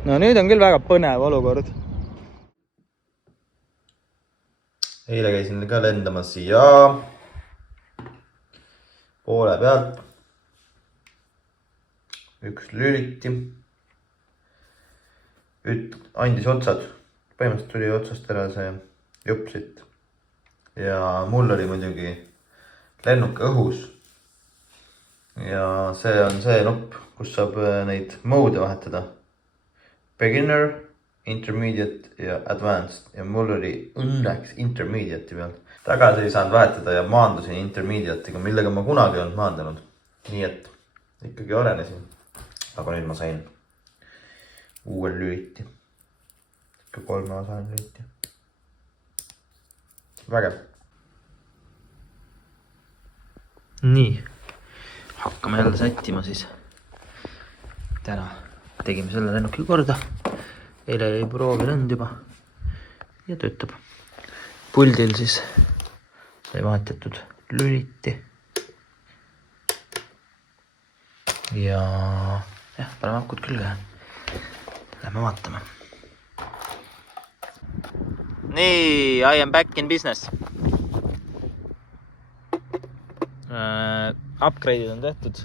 No nüüd on küll väga põnev olukord. Eile käisin ka lendamas ja poole pealt üks lüliti andis otsad. Põhimõtteliselt tuli otsast ära see jupp siit. Ja mul oli muidugi lennuk õhus. Ja see on see nupp, kus saab neid mode vahetada. Beginner, intermediate ja advanced. Ja mul oli õnneks intermediate'i peal. Tagasi ei saanud vahetada ja maandusin intermediate'iga, millega ma kunagi ei olnud maandunud. Nii et ikkagi arenesin. Aga nüüd ma sain uue lüliti. Ikka 3-osaline lüliti. Vägev. Nii. Hakkame jälle sättima siis. Täna tegime selle lennuki korda. Eile oli proovi lend juba. Ja töötab. Puldil siis sai vahetatud lüliti. Ja paneme akud külge. Lähme vaatame. Nii, I am back in business. Upgrade'id on tehtud.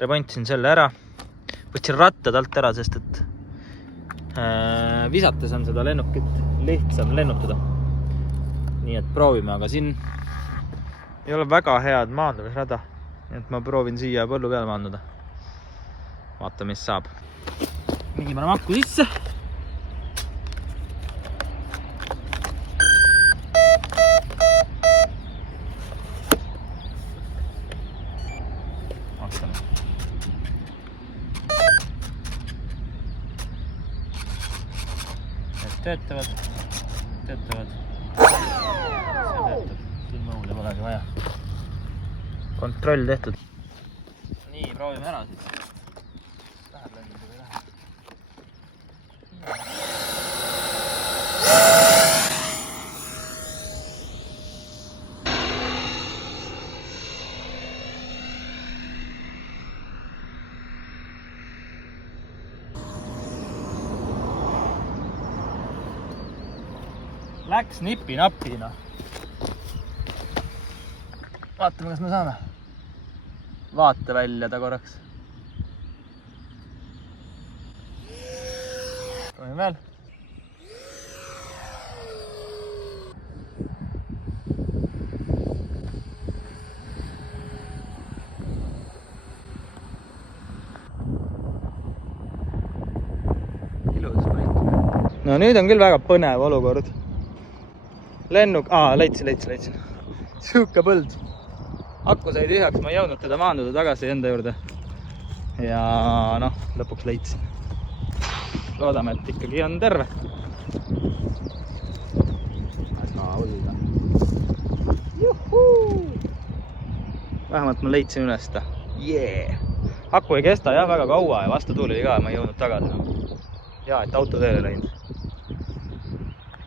Remontisin selle ära. Võtsin rattad alt ära, sest et visates on seda lennukit lihtsam lennutada. Nii et proovime, aga siin ei ole väga head maandumisrada. Nii et ma proovin siia põllu peale maanduda. Vaata, mis saab. Nii, paneme akku sisse. Töötavad. See töötab. Siin mõude polegi vaja. Kontroll tehtud. Nii, proovime ära siis. Läheb lendada või läheb. Läks nipi-napina. Vaatame, kas me saame. Vaate välja ta korraks. Proovime veel. Ilus võit. No nüüd on küll väga põnev olukord. Lennuk, leidsin. Siuke põld. Akku sai tühjaks, ma ei jõudnud teda maanduda tagasi enda juurde. Ja lõpuks leidsin. Loodame, et ikkagi on terve. Väga ulda. Juhuu! Vähemalt ma leidsin üles ta. Yeah! Akku ei kesta jah väga kaua ja vastu tuuli ka, ma ei jõudnud tagasi. Ja, et auto teele läinud.